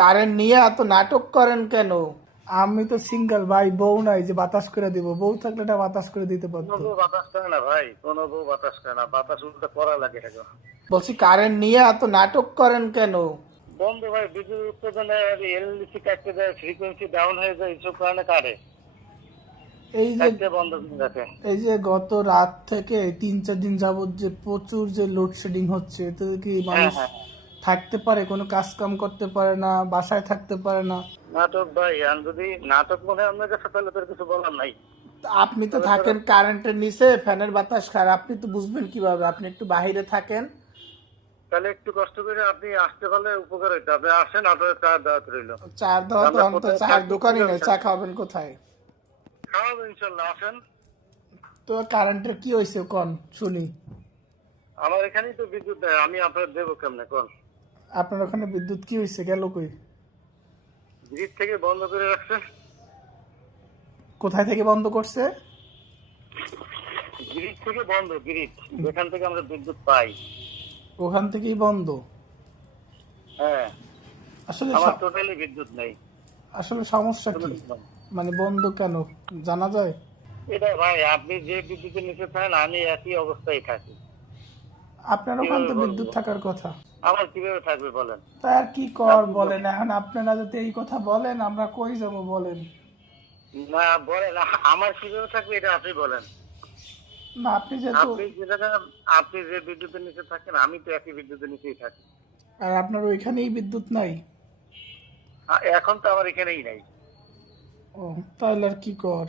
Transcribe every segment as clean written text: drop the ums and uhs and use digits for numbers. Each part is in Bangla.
কারেন্ট নিয়ে এত নাটক করেন কেন? আমি তো সিঙ্গেল ভাই, বউ নাই যে বাতাস করে দিব। বউ থাকলে এটা বাতাস করে দিতে কোনো পারতো। বউ বাতাস করে না ভাই, কোনো বউ বাতাস করে না, বাতাস উল্টো করা লাগে থাকে। বলছি কারেন্ট নিয়ে এত নাটক করেন কেন? বন্ধ ভাই, বিদ্যুৎ উৎপাদনে এলএলসি কাটতে দেয়, ফ্রিকোয়েন্সি ডাউন হয়ে যায়, এইসব কারণে কাটে। এই যে কাটতে বন্ধ করে রাখে। এই যে গত রাত থেকে 3-4 দিন যাবত যে প্রচুর যে লোডশেডিং হচ্ছে, এতে কি হ্যাঁ মানুষ হ্যাঁ। থাকতে পারে? কোনো কাজ কাম করতে পারে না, বাসায় থাকতে পারে না। নাটক ভাই, আর যদি নাটক মনে হয় আপনার কাছে, তাহলে তোর কিছু বলার নাই। তা আপনি তো তবে তোর থাকেন কারেন্টের নিচে, ফ্যানের বাতাস খায়, আপনি তো বুঝবেন কিভাবে? আপনি একটু বাইরে থাকেন। তাহলে একটু কষ্ট করে আপনি আসতে পারলে উপকার হইতো। আপনি আসেন, আপনার চা দেওয়া রইল। চার দেওয়া তো আমরা অন্ত কোথায় চায়ের থাকি, দোকানই কিভাবে নেই, চা থাকি, খাওয়াবেন কোথায়? খাওয়াবো ইনশাল্লাহ, আসেন। তো কারেন্টের কি হয়েছে কোন শুনি। আমার এখানেই তো বিদ্যুৎ দেয়, আমি আপনার দেবো কেমনে কোন? আপনার ওখানে বিদ্যুৎ কি হয়েছে, গেল কই? গ্রিড থেকে বন্ধ করে রাখছে। কোথায় থেকে বন্ধ করছে? গ্রিড থেকে বন্ধ, গ্রিড যেখান থেকে আমরা বিদ্যুৎ পাই। ওখান থেকেই বন্ধ? হ্যাঁ, আসলে আমার টোটালি বিদ্যুৎ নেই। আসলে সমস্যা কোনো কি? কিছু নাই। মানে বন্ধ কেন জানা যায়? এটা ভাই, আপনি যে বিদ্যুতের নিচে থাকেন, আমি একই অবস্থায় থাকি। আপনার ওখান কিভাবে তো বলবো? বিদ্যুৎ থাকার কথা। আমার কিভাবে থাকবে বলেন? তা আর কি কর আপনি বলেন, এখন আপনারা যদি এই কথা বলেন আমরা কই যাব বলেন? না বলেন, আমার কিভাবে থাকবে এটা আপনি বলেন। না আপনি যেহেতু, আপনি যে জায়গায়, আপনি যে বিদ্যুতের নিচে থাকেন, আমি তো একই বিদ্যুতের নিচেই থাকি। আর আপনার ওইখানেই বিদ্যুৎ নাই। এখন তো আমার এখানেই নাই। ও, তাহলে আর কি কর?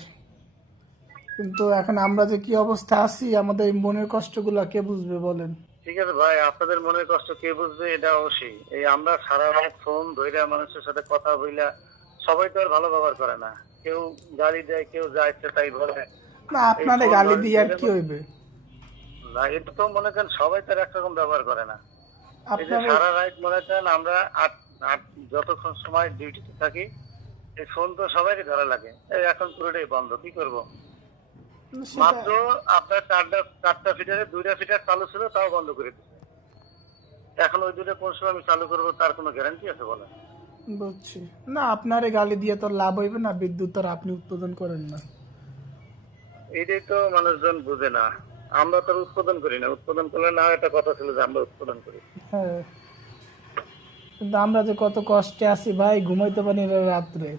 কিন্তু এখন আমরা যে কি অবস্থা আছি, আমাদের এই মনের কষ্টগুলা কে বুঝবে বলেন? ঠিক আছে ভাই, আপনাদের মনের কষ্ট কে বুঝবে এটা অবশ্যই। এই আমরা সারা রাত ফোন ধইরা মানুষের সাথে কথা বইলা, সবাই তো আর ভালো ব্যবহার করে না। কেউ গালি দেয়, কেউ যা ইচ্ছে তাই বলে। না এই আপনারে ফোন গালি দিয়ে আর কি হইবে? না, এটা তো মনে করেন সবাই তার একরকম ব্যবহার করে না। এই যে আপনার সারা রাত মনে করেন আমরা আট আট যতক্ষণ সময় ডিউটিতে থাকি, এই ফোন তো সবাইকে ধরা লাগে। এই এখন পুরোটাই বন্ধ, কি করব? সেটা মাত্র আপনার চারটা ফিটারে 2টা ফিটার চালু ছিল, তাও বন্ধ করে দিচ্ছে। এখন ওই 2টা কোন সময় আমি চালু করবো তার কোনো গ্যারান্টি আছে বলেন? বুঝছি। না আপনারে গালি দিয়ে তো লাভ হইবে না, বিদ্যুৎ আর আপনি উৎপাদন করেন না। এইটাই তো মানুষজন বুঝে না। আমরা তো আর উৎপাদন করি না, উৎপাদন করলে না একটা কথা ছিল যে আমরা উৎপাদন করি। হ্যাঁ, কিন্তু আমরা যে কত কষ্টে আছি ভাই, ঘুমাইতে পারি না রাত্রে।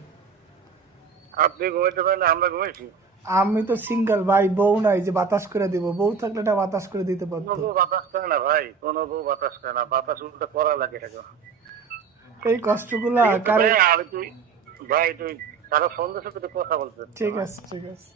আপনি ঘুমাইতে পারেন না, আমরা ঘুমাইছি। আমি তো সিঙ্গেল ভাই, বউ নাই যে বাতাস করে দিব। বউ থাকলে এটা বাতাস করে দিতে কোনো পারতো। বউ বাতাস করে না ভাই, কোনো বউ বাতাস করে না, বাতাস উল্টো করা লাগে থাকে। এই কষ্টগুলা ঠিক আছে ভাই, কারে। আর তুই ভাই, তুই কারো ফোন দিয়েছে, তুই কথা বলছিস ঠিক আছে, ঠিক আছে।